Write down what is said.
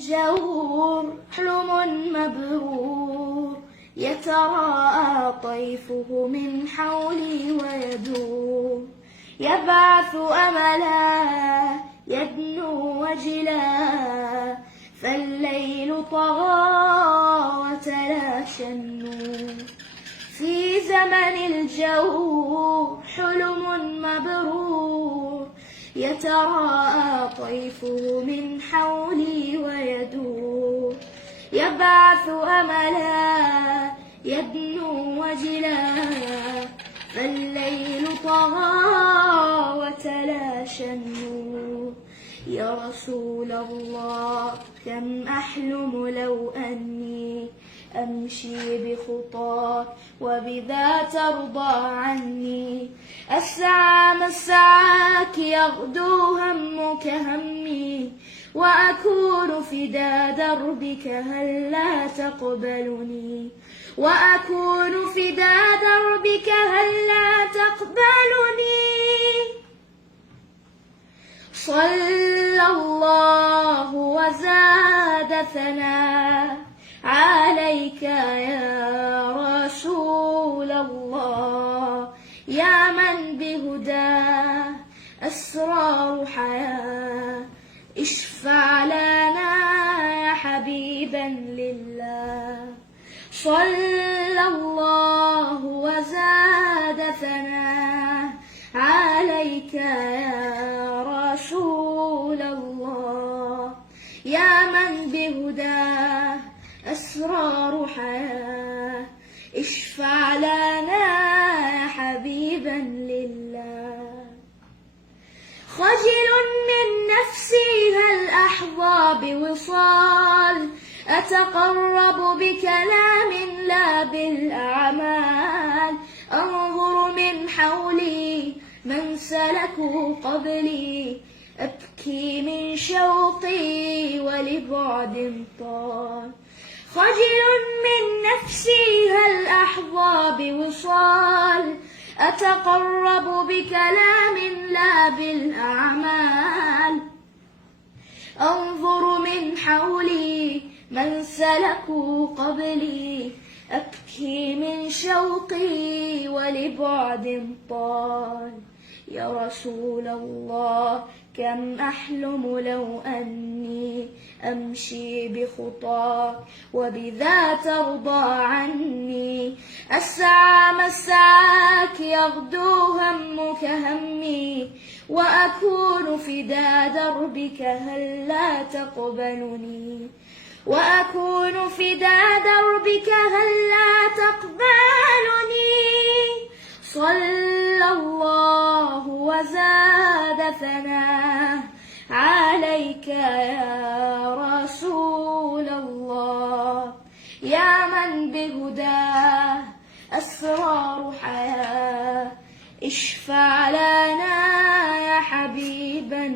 الجور حلم مبرور، يتراءى طيفه من حولي ويدور، يبعث أملا يدنو وجلا، فالليل طغى وتلاشى النور. في زمن الجور حلم مبرور، يتراءى طيفه من حولي ويدور، يبعث أملا يدنو وجلا، فالليل طغى وتلاشى النور. يا رسول الله كم أحلم لو أني أمشي بخطاك وبذا ترضى عني، أسعى مسعاك يغدو همك همي، وأكون فدا دربك هلا تقبلني، وأكون فدا دربك هلا تقبلني. صلى الله وزاد ثناء عليك يا رسول الله، يا من بهداه أسرار حياة، اشفع لنا يا حبيبا لله. صلى الله وزاد ثناء عليك يا رسول الله، يا من بهداه أسرار حياة، اشفع لنا يا حبيبا لله. خجل من نفسي هل أحظى بوصال، أتقرب بكلام لا بالأعمال، أنظر من حولي من سلكوا قبلي، أبكي من شوقي ولبعد طال. خجل من نفسي هل أحظى بوصال، أتقرب بكلام لا بالأعمال، أنظر من حولي من سلكوا قبلي، أبكي من شوقي ولبعد طال. يا رسول الله كم أحلم لو أني أمشي بخطاك وبذا ترضى عني، أسعى مسعاك يغدو همك همي، وأكون فدا دربك هلا تقبلني، وأكون فدا دربك هلا تقبلني. صلى الله وزاد ثناء عليك يا رسول الله، يا من بهداه أسرار حياة، اشفع لنا يا حبيبا